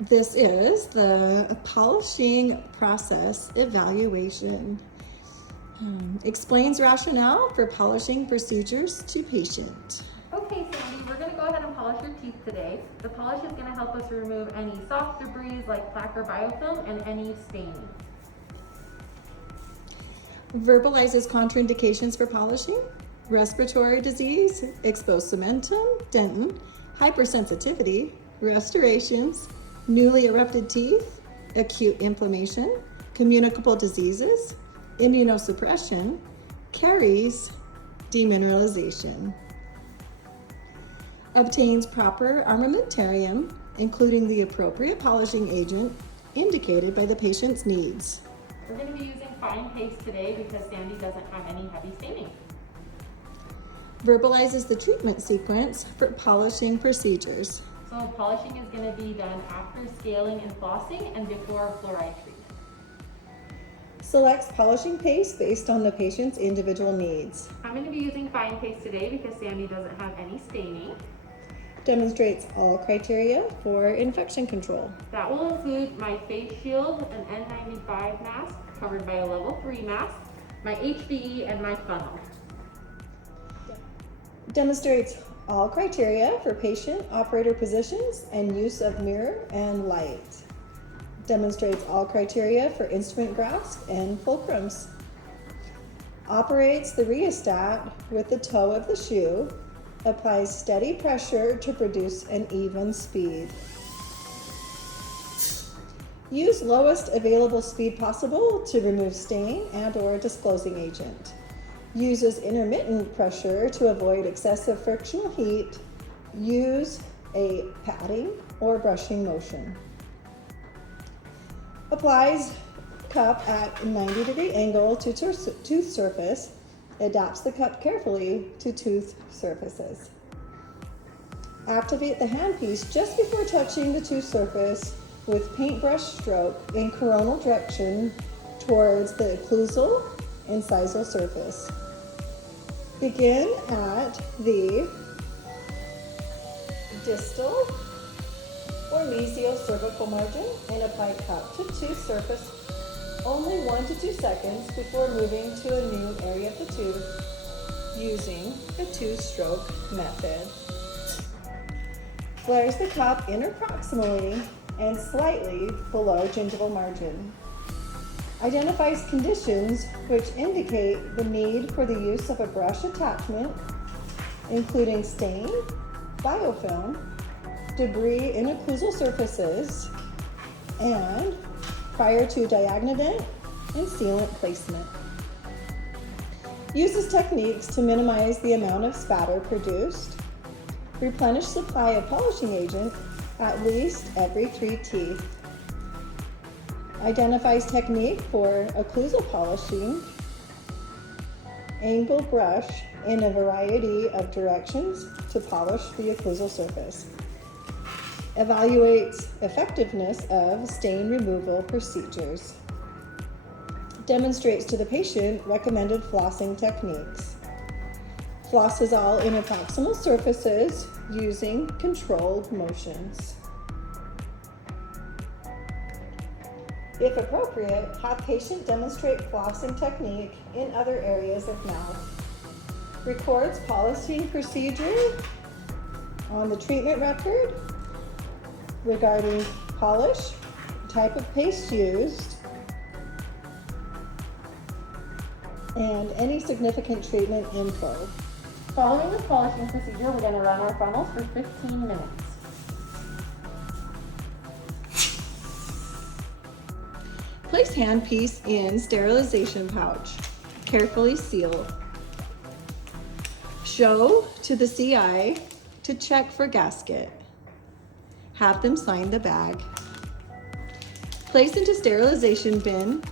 This is the polishing process evaluation. Explains rationale for polishing procedures to patient. Okay, Sandy, we're going to go ahead and polish your teeth today. The polish is going to help us remove any soft debris like plaque or biofilm and any staining. Verbalizes contraindications for polishing, respiratory disease, exposed cementum, dentin, hypersensitivity, restorations, newly erupted teeth, acute inflammation, communicable diseases, immunosuppression, caries, demineralization. Obtains proper armamentarium, including the appropriate polishing agent indicated by the patient's needs. We're going to be using fine paste today because Sandy doesn't have any heavy staining. Verbalizes the treatment sequence for polishing procedures. So polishing is going to be done after scaling and flossing and before fluoride treatment. Selects polishing paste based on the patient's individual needs. I'm going to be using fine paste today because Sandy doesn't have any staining. Demonstrates all criteria for infection control. That will include my face shield, an N95 mask covered by a level 3 mask, my HVE, and my funnel. Demonstrates all criteria for patient operator positions and use of mirror and light. Demonstrates all criteria for instrument grasp and fulcrums. Operates the rheostat with the toe of the shoe. Applies steady pressure to produce an even speed. Use lowest available speed possible to remove stain and/or disclosing agent. Uses intermittent pressure to avoid excessive frictional heat. Use a patting or brushing motion. Applies cup at 90-degree angle to tooth surface. Adapts the cup carefully to tooth surfaces. Activate the handpiece just before touching the tooth surface with paintbrush stroke in coronal direction towards the occlusal incisal surface. Begin at the distal or mesiocervical margin and apply cup to tooth surface only 1 to 2 seconds before moving to a new area of the tooth using the two-stroke method. Flares the cup interproximally and slightly below gingival margin. Identifies conditions which indicate the need for the use of a brush attachment, including stain, biofilm, debris in occlusal surfaces, and prior to diagonodent and sealant placement. Uses techniques to minimize the amount of spatter produced. Replenish supply of polishing agent at least every 3 teeth. Identifies technique for occlusal polishing. Angle brush in a variety of directions to polish the occlusal surface. Evaluates effectiveness of stain removal procedures. Demonstrates to the patient recommended flossing techniques. Flosses all interproximal surfaces using controlled motions. If appropriate, have patient demonstrate flossing technique in other areas of mouth. Records polishing procedure on the treatment record regarding polish, type of paste used, and any significant treatment info. Following the polishing procedure, we're going to run our funnels for 15 minutes. Place handpiece in sterilization pouch. Carefully seal. Show to the CI to check for gasket. Have them sign the bag. Place into sterilization bin.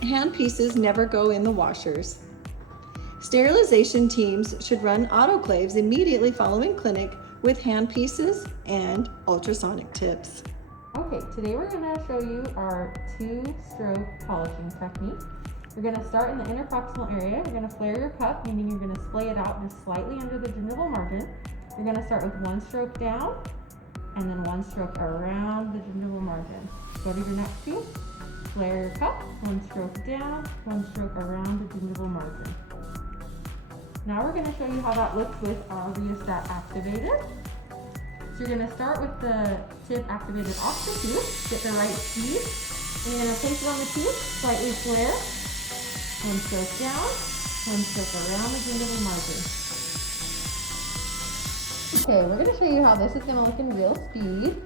Handpieces never go in the washers. Sterilization teams should run autoclaves immediately following clinic with handpieces and ultrasonic tips. Okay, today we're going to show you our two-stroke polishing technique. We're going to start in the interproximal area. You're going to flare your cup, meaning you're going to splay it out just slightly under the gingival margin. You're going to start with 1 stroke down, and then one stroke around the gingival margin. Go to your next tooth, flare your cup, one stroke down, one stroke around the gingival margin. Now we're going to show you how that looks with our rheostat activated. So you're going to start with the tip activated off the tooth, get the right speed, and you're going to place it on the tooth, slightly flare, one stroke down, one stroke around the gingival margin. Okay, we're going to show you how this is going to look in real speed.